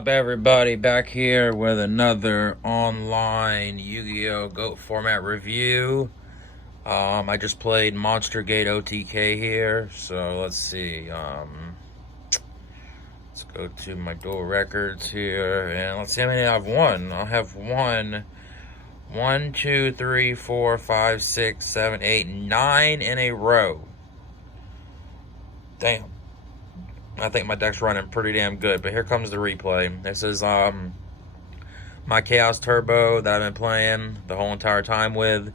Up everybody, back here with another online Yu-Gi-Oh! GOAT format review. I just played Monster Gate OTK here, so let's see. Let's go to my dual records here, and let's see how many I've won. I'll have won 1, 2, 3, 4, 5, 6, 7, 8, 9 in a row. Damn. I think my deck's running pretty damn good, but here comes the replay. This is my Chaos Turbo that I've been playing the whole entire time with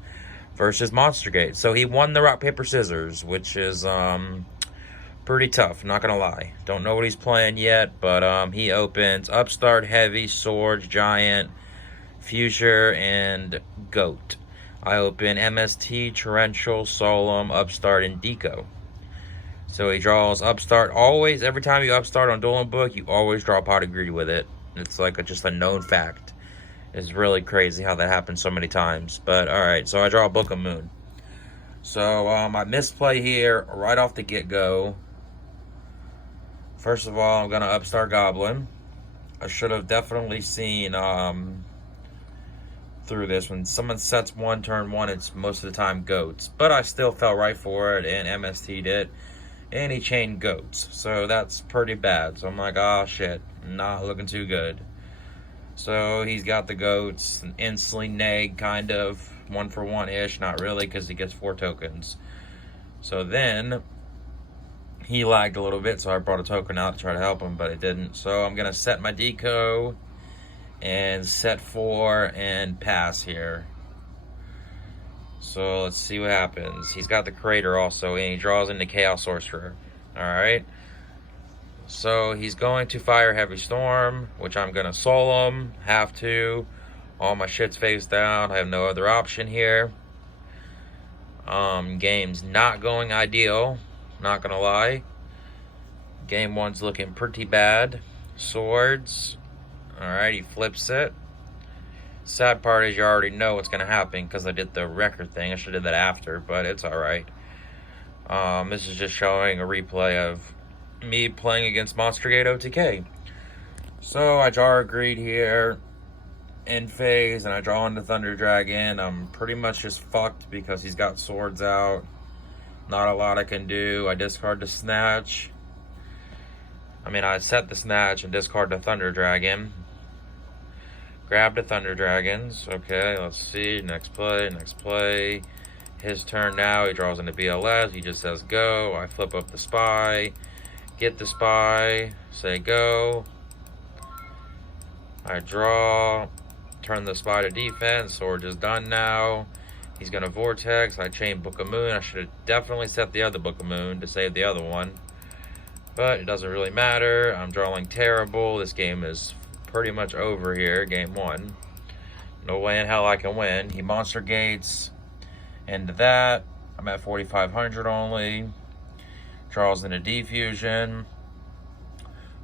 versus Monster Gate. So he won the rock, paper, scissors, which is pretty tough, not gonna lie. Don't know what he's playing yet, but he opens Upstart, Heavy, Swords, Giant, Fuchsia, and Goat. I open MST, Torrential, Solemn, Upstart, and Deco. So he draws Upstart. Always, every time you Upstart on Dueling Book, you always draw Pot of Greed with it. It's like just a known fact. It's really crazy how that happens so many times. But, alright, so I draw a Book of Moon. So, I misplay here right off the get-go. First of all, I'm going to Upstart Goblin. I should have definitely seen through this. When someone sets one, turn one, it's most of the time Goats. But I still fell right for it, and MST'd it. And he chained Goats, so that's pretty bad. So I'm like, oh shit, not looking too good. So he's got the Goats, instantly neg, kind of, 1-for-1-ish, not really, because he gets 4 tokens. So then, he lagged a little bit, so I brought a token out to try to help him, but it didn't. So I'm going to set my deco, and set 4, and pass here. So let's see what happens. He's got the Crater also, and he draws into Chaos Sorcerer. Alright. So he's going to fire Heavy Storm, which I'm going to soul him. Have to. All my shit's face down. I have no other option here. Game's not going ideal. Not going to lie. Game 1's looking pretty bad. Swords. Alright, he flips it. Sad part is you already know what's going to happen because I did the record thing. I should have did that after, but it's alright. This is just showing a replay of me playing against Monster Gate OTK. So I draw a Greed here in phase, and I draw into Thunder Dragon. I'm pretty much just fucked because he's got swords out. Not a lot I can do. I discard the Snatch. I set the Snatch and discard the Thunder Dragon. Grab the Thunder Dragons. Okay, let's see. Next play. His turn now. He draws into BLS. He just says go. I flip up the Spy. Get the Spy. Say go. I draw. Turn the Spy to defense. Sword is done now. He's going to Vortex. I chain Book of Moon. I should have definitely set the other Book of Moon to save the other one. But it doesn't really matter. I'm drawing terrible. This game is pretty much over here, game 1. No way in hell I can win. He Monster Gates into that. I'm at 4,500 only. Draws into Defusion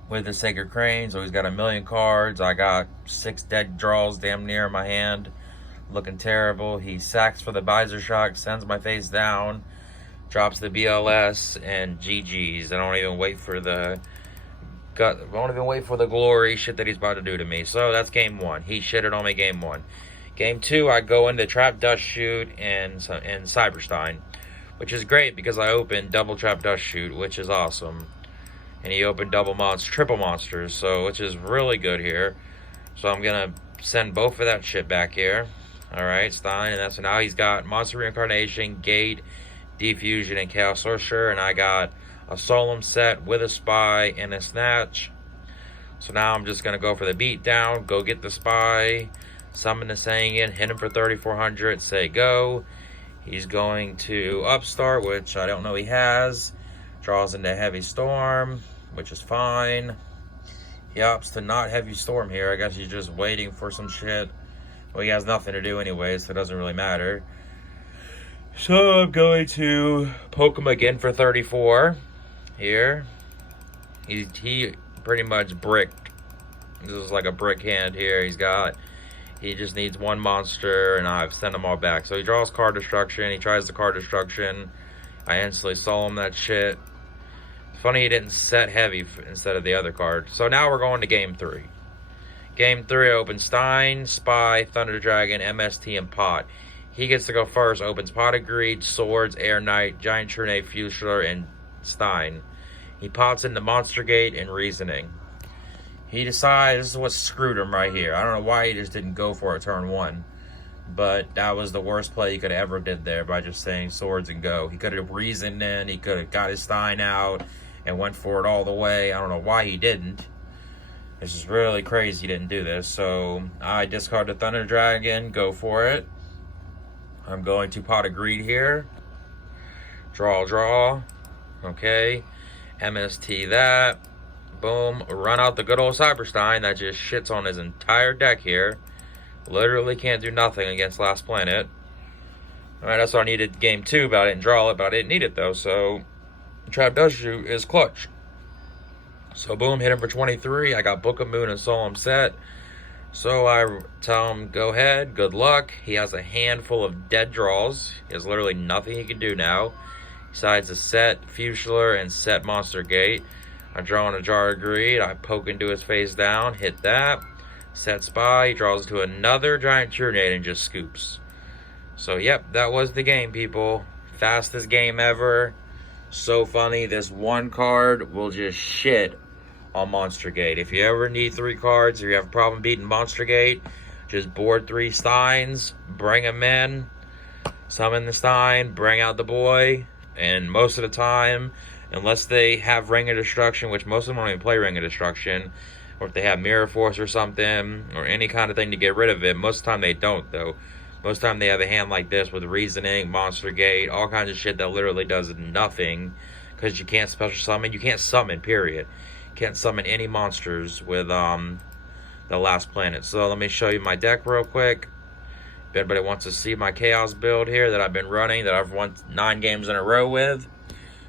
with the Sacred Crane, so he's got a million cards. I got 6 dead draws damn near in my hand. Looking terrible. He sacks for the Visor Shock, sends my face down, drops the BLS, and GG's. I don't even wait for the glory shit that he's about to do to me. So that's game 1. He shitted on me game 1. Game 2, I go into Trap Dust Shoot and Cyberstein, which is great because I opened double Trap Dust Shoot, which is awesome. And he opened triple monsters, so which is really good here. So I'm gonna send both of that shit back here. Alright, Stein, and now he's got Monster Reincarnation, Gate, Defusion, and Chaos Sorcerer, and I got a Solemn set with a Spy and a Snatch. So now I'm just going to go for the beatdown, go get the Spy, summon the Saiyan, hit him for 3,400, say go. He's going to Upstart, which I don't know he has. Draws into Heavy Storm, which is fine. He opts to not Heavy Storm here. I guess he's just waiting for some shit. Well, he has nothing to do anyway, so it doesn't really matter. So I'm going to poke him again for 34. Here, he pretty much bricked. This is like a brick hand here. He just needs one monster, and I've sent them all back. So he draws card destruction. He tries the card destruction. I instantly solemn that shit. Funny he didn't set heavy instead of the other card. So now we're going to game 3. Game 3, I open Stein, Spy, Thunder Dragon, MST, and Pot. He gets to go first, opens Pot of Greed, Swords, Air Knight, Giant Trune, Fuchsia, and Stein. He pots into Monster Gate and Reasoning. He decides, this is what screwed him right here. I don't know why he just didn't go for it turn 1. But that was the worst play he could have ever did there by just saying Swords and go. He could have reasoned in, he could have got his Stein out and went for it all the way. I don't know why he didn't. This is really crazy he didn't do this. So I discard the Thunder Dragon, go for it. I'm going to Pot of Greed here. Draw. Okay. MST that. Boom. Run out the good old Cyberstein that just shits on his entire deck here. Literally can't do nothing against Last Planet. Alright, that's what I needed game 2, but I didn't draw it, but I didn't need it though, so Trap Dust Shoot is clutch. So boom, hit him for 23. I got Book of Moon and Solemn set. So I tell him, go ahead, good luck. He has a handful of dead draws. He has literally nothing he can do now. Besides a set Fuchsia and set Monster Gate. I draw on a Jar of Greed. I poke into his face down, hit that. Set Spy, he draws to another Giant Trune and just scoops. So yep, that was the game, people. Fastest game ever. So funny, this one card will just shit on Monster Gate. If you ever need 3 cards, or you have a problem beating Monster Gate, just board 3 Steins, bring them in, summon the Stein, bring out the boy, and most of the time, unless they have Ring of Destruction, which most of them don't even play Ring of Destruction, or if they have Mirror Force or something, or any kind of thing to get rid of it, most of the time they don't, though. Most of the time they have a hand like this with Reasoning, Monster Gate, all kinds of shit that literally does nothing, because you can't special summon. You can't summon, period. You can't summon any monsters with the Last Planet. So let me show you my deck real quick. If anybody wants to see my Chaos build here that I've been running, that I've won 9 games in a row with.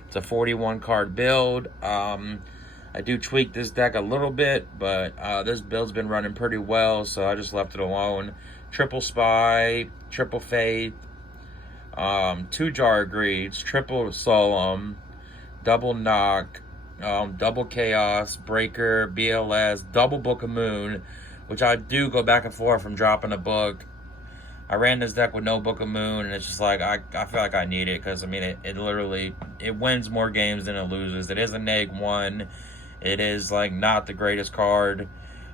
It's a 41 card build. I do tweak this deck a little bit, but this build's been running pretty well, so I just left it alone. Triple Spy, Triple Faith, 2 Jar of Greeds, Triple Solemn, Double Knock, Double Chaos, Breaker, BLS, Double Book of Moon, which I do go back and forth from dropping a book. I ran this deck with no Book of Moon, and it's just like, I feel like I need it, because, I mean, it literally, it wins more games than it loses. It is a neg 1. It is, like, not the greatest card,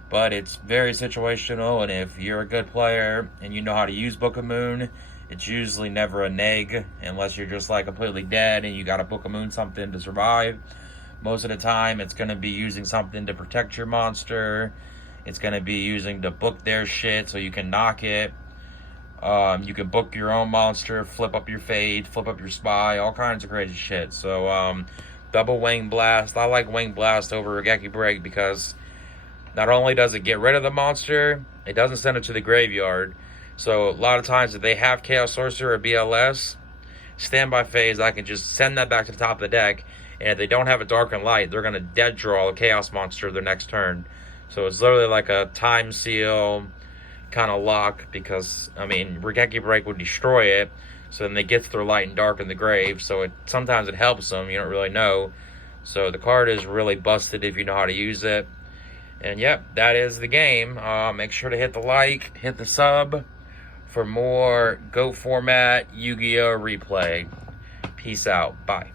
but it's very situational, and if you're a good player and you know how to use Book of Moon, it's usually never a neg, unless you're just, like, completely dead and you got to Book of Moon something to survive. Most of the time, it's going to be using something to protect your monster. It's going to be using to book their shit so you can knock it. You can book your own monster, flip up your Fade, flip up your Spy, all kinds of crazy shit. So, double Wing Blast. I like Wing Blast over Regeki Break because not only does it get rid of the monster, it doesn't send it to the graveyard. So, a lot of times if they have Chaos Sorcerer or BLS, standby phase, I can just send that back to the top of the deck. And if they don't have a Dark and Light, they're going to dead draw a Chaos Monster their next turn. So, it's literally like a time seal kind of lock, because I mean Regeki Break would destroy it, so then they get their light and dark in the grave, so sometimes it helps them, you don't really know. So the card is really busted if you know how to use it. And yep, that is the game. Make sure to hit the like, hit the sub for more GOAT format Yu-Gi-Oh replay. Peace out. Bye.